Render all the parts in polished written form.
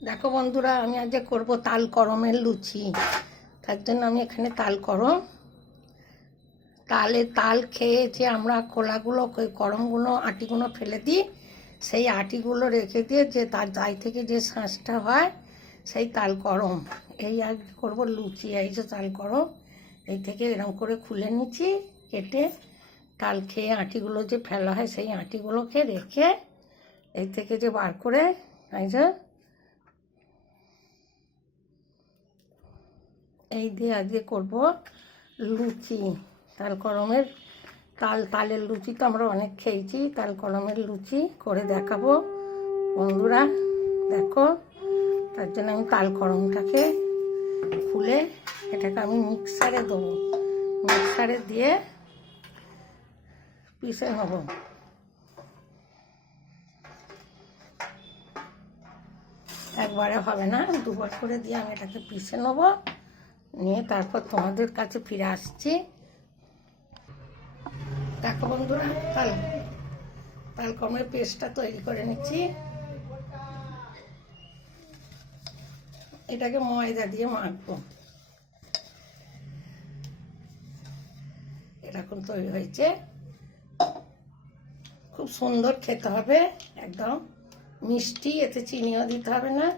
দেখো বন্ধুরা, আমি আজ করব তাল করমের লুচি। তার জন্য আমি এখানে তাল করম, তাল খেয়ে যে আমরা খোলাগুলো করমগুলো আটিগুলো ফেলে দিই, সেই আটিগুলো রেখে দিয়ে যে তার দাই থেকে যে শাঁসটা হয় সেই তাল করম। এই আজ করব লুচি। এই যে তাল করম, এই থেকে এরকম করে খুলে নিচ্ছি কেটে। তাল খেয়ে আটিগুলো যে ফেলা হয় সেই আটিগুলোকে রেখে এই থেকে যে বার করে এই যে এই দিয়ে আজকে করবো লুচি। তাল করমের তালের লুচি তো আমরা অনেক খেয়েছি, তাল করমের লুচি করে দেখাবো বন্ধুরা। দেখো, তার জন্য আমি তাল করমটাকে খুলে এটাকে আমি মিক্সারে দেবো। মিক্সারে দিয়ে পিষে নেব। একবারে হবে না, দুবার করে দিয়ে আমি এটাকে পিষে নেব। নিয়ে তারপর তোমাদের কাছে ফিরে আসছি। দেখো বন্ধুরা, তাল করমের পেস্টটা তৈরি করে নিচ্ছি। এটাকে ময়দা দিয়ে মাখবো। এরকম তৈরি হয়েছে, খুব সুন্দর খেতে হবে, একদম মিষ্টি, এতে চিনিও দিতে হবে না।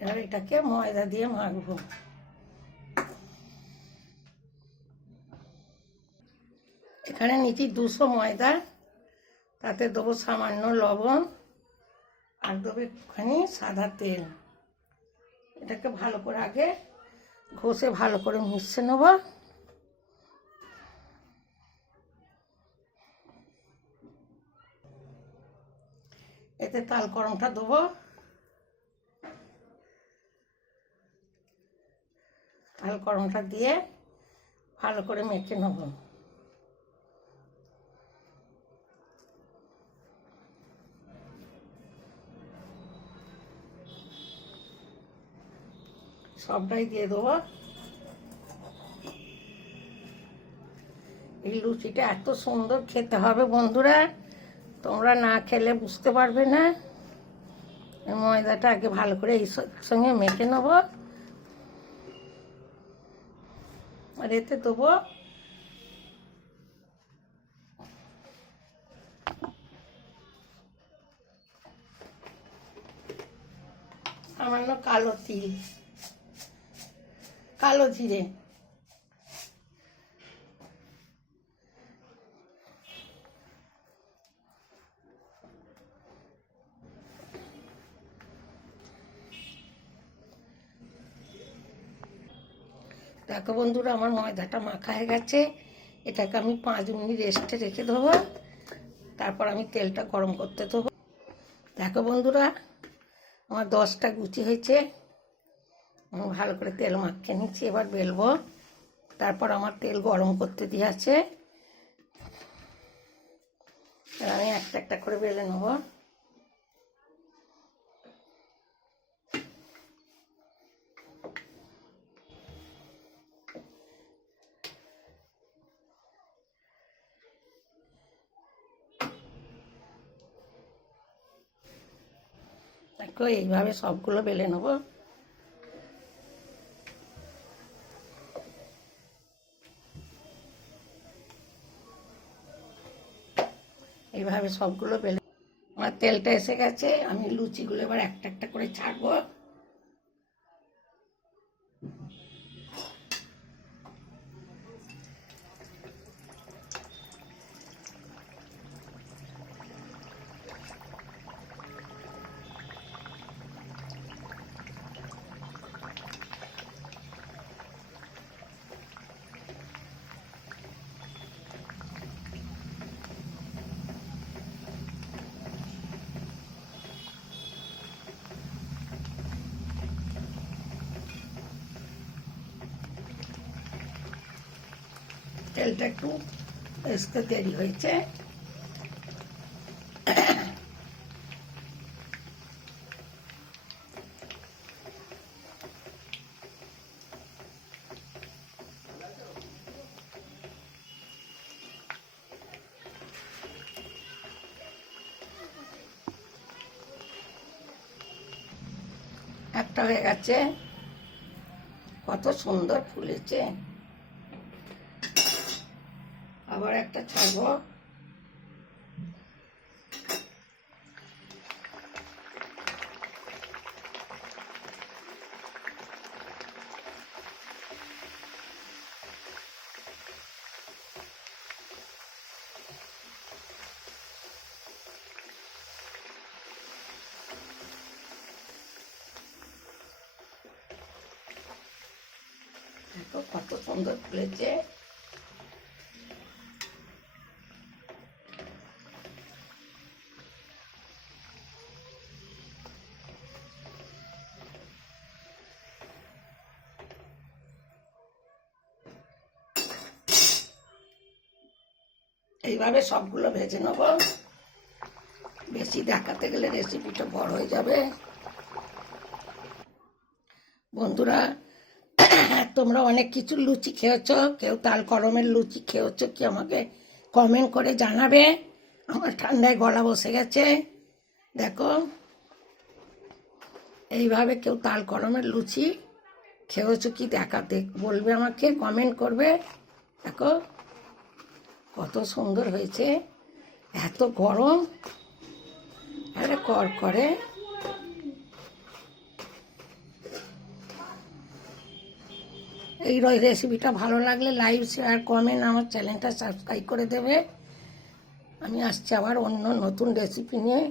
এবার এটাকে ময়দা দিয়ে মাখবো। এখানে নিচ্ছি 200 ময়দা, তাতে দেবো সামান্য লবণ আর দেবো একটুখানি সাদা তেল। এটাকে ভালো করে আগে ঘষে ভালো করে মিশিয়ে নেব। এতে তাল করমটা দেবো। তাল করমটা দিয়ে ভালো করে মেখে নেব। সবটাই দিয়ে দেবো। এই লুচিটা এত সুন্দর খেতে হবে বন্ধুরা, তোমরা না খেলে বুঝতে পারবে না। ময়দাটা আগে ভালো করে এই সঙ্গে মেখে নেব। আর এতে দেবো সামান্য কালো তিল, কালো জিরে। দেখো বন্ধুরা, আমার ময়দাটা মাখা হয়ে গেছে। এটাকে আমি 5 মিনিট রেস্টে রেখে দেবো। তারপর আমি তেলটা গরম করতে দেবো। দেখো বন্ধুরা, আমার 10টা লুচি হয়েছে। আমি ভালো করে তেল মাখিয়ে নিচ্ছি। এবার বেলবো। তারপর আমার তেল গরম করতে দিয়ে আছে, আমি একটা একটা করে বেলে নেবো। দেখো, এইভাবে সবগুলো বেলে নেবো। এইভাবে সবগুলো বেলে আমার তেলটা এসে গেছে। আমি লুচিগুলো এবার একটা একটা করে ছাড়বো। তেলটা একটু আসতে দেরি হয়েছে। একটা হয়ে গেছে, কত সুন্দর ফুলেছে। আবার একটা ছাড়বো। দেখো কত সুন্দর ফুলেছে। এইভাবে সবগুলো ভেজে নেব, বেশি দেখাতে গেলে রেসিপিটা বড় হয়ে যাবে। বন্ধুরা, তোমরা অনেক কিছু লুচি খেয়েছো, কেউ তাল করমের লুচি খেয়েছো কি আমাকে কমেন্ট করে জানাবে। আমার ঠান্ডায় গলা বসে গেছে। দেখো এইভাবে কেউ তাল করমের লুচি খেয়েছো কি দেখাতে বলবে, আমাকে কমেন্ট করবে। দেখো কত সুন্দর হয়েছে, এত গরম, আরে কর করে। এই রেসিপিটা ভালো লাগলে লাইক শেয়ার কমেন্ট, আমার চ্যানেলটা সাবস্ক্রাইব করে দেবে। আমি আসছি আবার অন্য নতুন রেসিপি নিয়ে।